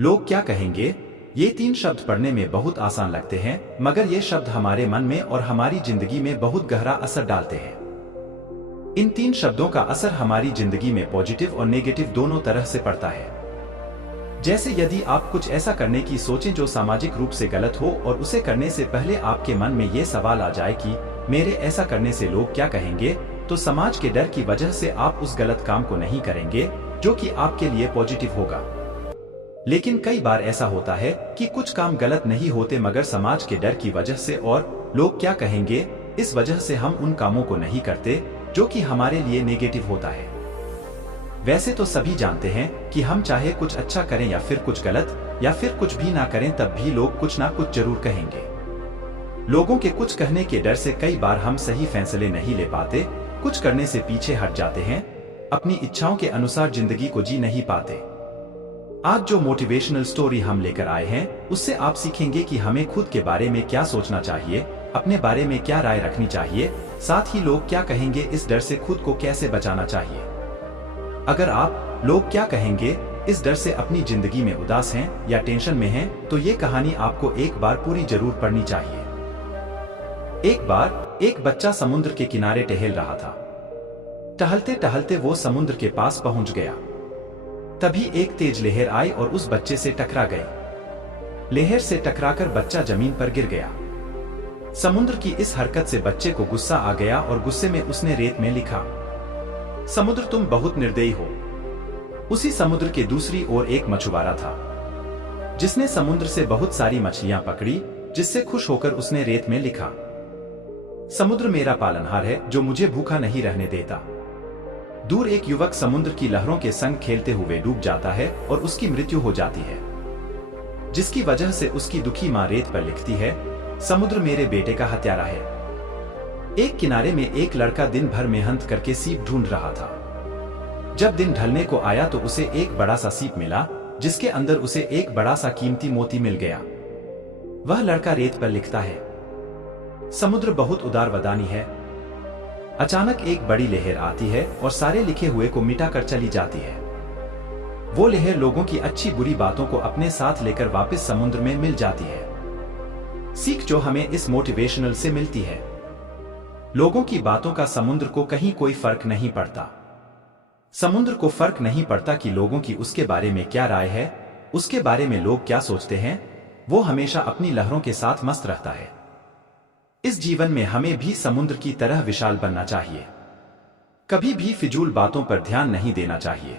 लोग क्या कहेंगे? ये तीन शब्द पढ़ने में बहुत आसान लगते हैं, मगर ये शब्द हमारे मन में और हमारी जिंदगी में बहुत गहरा असर डालते हैं। इन तीन शब्दों का असर हमारी जिंदगी में पॉजिटिव और नेगेटिव दोनों तरह से पड़ता है। जैसे यदि आप कुछ ऐसा करने की सोचें जो सामाजिक रूप से गलत हो और उसे करने से पहले आपके मन में ये सवाल आ जाए कि मेरे ऐसा करने से लोग क्या कहेंगे, तो समाज के डर की वजह से आप उस गलत काम को नहीं करेंगे जो कि आपके लिए पॉजिटिव होगा। लेकिन कई बार ऐसा होता है कि कुछ काम गलत नहीं होते, मगर समाज के डर की वजह से और लोग क्या कहेंगे इस वजह से हम उन कामों को नहीं करते जो कि हमारे लिए नेगेटिव होता है। वैसे तो सभी जानते हैं कि हम चाहे कुछ अच्छा करें या फिर कुछ गलत या फिर कुछ भी ना करें, तब भी लोग कुछ ना कुछ जरूर कहेंगे। लोगों के कुछ कहने के डर से कई बार हम सही फैसले नहीं ले पाते, कुछ करने से पीछे हट जाते हैं, अपनी इच्छाओं के अनुसार जिंदगी को जी नहीं पाते। आज जो मोटिवेशनल स्टोरी हम लेकर आए हैं, उससे आप सीखेंगे कि हमें खुद के बारे में क्या सोचना चाहिए, अपने बारे में क्या राय रखनी चाहिए, साथ ही लोग क्या कहेंगे इस डर से खुद को कैसे बचाना चाहिए। अगर आप लोग क्या कहेंगे इस डर से अपनी जिंदगी में उदास हैं या टेंशन में हैं, तो ये कहानी आपको एक बार पूरी जरूर पढ़नी चाहिए। एक बार एक बच्चा समुद्र के किनारे टहल रहा था। टहलते टहलते वो समुद्र के पास पहुंच गया। तभी एक तेज लहर आई और उस बच्चे से टकरा गई। लहर से टकराकर बच्चा जमीन पर गिर गया। समुद्र की इस हरकत से बच्चे को गुस्सा आ गया और गुस्से में उसने रेत में लिखा, समुद्र तुम बहुत निर्दयी हो। उसी समुद्र के दूसरी ओर एक मछुआरा था, जिसने समुद्र से बहुत सारी मछलियां पकड़ी, जिससे खुश होकर उसने रेत में लिखा, समुद्र मेरा पालनहार है जो मुझे भूखा नहीं रहने देता। दूर एक युवक समुद्र की लहरों के संग खेलते हुए डूब जाता है और उसकी मृत्यु हो जाती है, जिसकी वजह से उसकी दुखी मां रेत पर लिखती है, समुद्र मेरे बेटे का हत्यारा है। एक किनारे में एक लड़का दिन भर मेहनत करके सीप ढूंढ रहा था। जब दिन ढलने को आया तो उसे एक बड़ा सा सीप मिला, जिसके अंदर उसे एक बड़ा सा कीमती मोती मिल गया। वह लड़का रेत पर लिखता है, समुद्र बहुत उदारवदानी है। अचानक एक बड़ी लहर आती है और सारे लिखे हुए को मिटाकर चली जाती है। वो लहर लोगों की अच्छी बुरी बातों को अपने साथ लेकर वापस समुद्र में मिल जाती है। सीख जो हमें इस मोटिवेशनल से मिलती है, लोगों की बातों का समुद्र को कहीं कोई फर्क नहीं पड़ता। समुद्र को फर्क नहीं पड़ता कि लोगों की उसके बारे में क्या राय है, उसके बारे में लोग क्या सोचते हैं, वो हमेशा अपनी लहरों के साथ मस्त रहता है। इस जीवन में हमें भी समुद्र की तरह विशाल बनना चाहिए। कभी भी फिजूल बातों पर ध्यान नहीं देना चाहिए।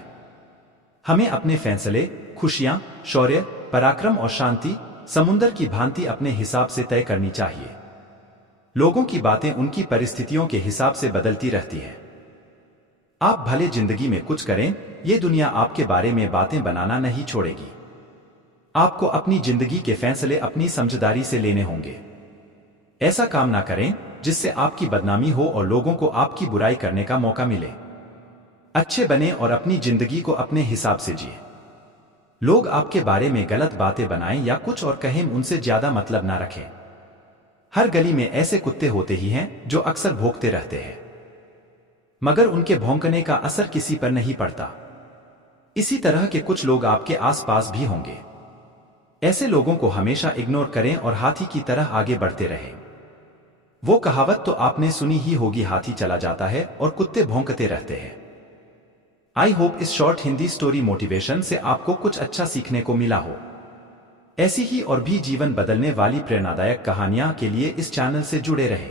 हमें अपने फैसले, खुशियां, शौर्य, पराक्रम और शांति समुद्र की भांति अपने हिसाब से तय करनी चाहिए। लोगों की बातें उनकी परिस्थितियों के हिसाब से बदलती रहती है। आप भले जिंदगी में कुछ करें, ये दुनिया आपके बारे में बातें बनाना नहीं छोड़ेगी। आपको अपनी जिंदगी के फैसले अपनी समझदारी से लेने होंगे। ऐसा काम ना करें जिससे आपकी बदनामी हो और लोगों को आपकी बुराई करने का मौका मिले। अच्छे बने और अपनी जिंदगी को अपने हिसाब से जिए। लोग आपके बारे में गलत बातें बनाएं या कुछ और कहें, उनसे ज्यादा मतलब ना रखें। हर गली में ऐसे कुत्ते होते ही हैं जो अक्सर भौंकते रहते हैं, मगर उनके भौंकने का असर किसी पर नहीं पड़ता। इसी तरह के कुछ लोग आपके आसपास भी होंगे। ऐसे लोगों को हमेशा इग्नोर करें और हाथी की तरह आगे बढ़ते रहें। वो कहावत तो आपने सुनी ही होगी, हाथी चला जाता है और कुत्ते भौंकते रहते हैं। आई होप इस शॉर्ट हिंदी स्टोरी मोटिवेशन से आपको कुछ अच्छा सीखने को मिला हो। ऐसी ही और भी जीवन बदलने वाली प्रेरणादायक कहानियां के लिए इस चैनल से जुड़े रहें।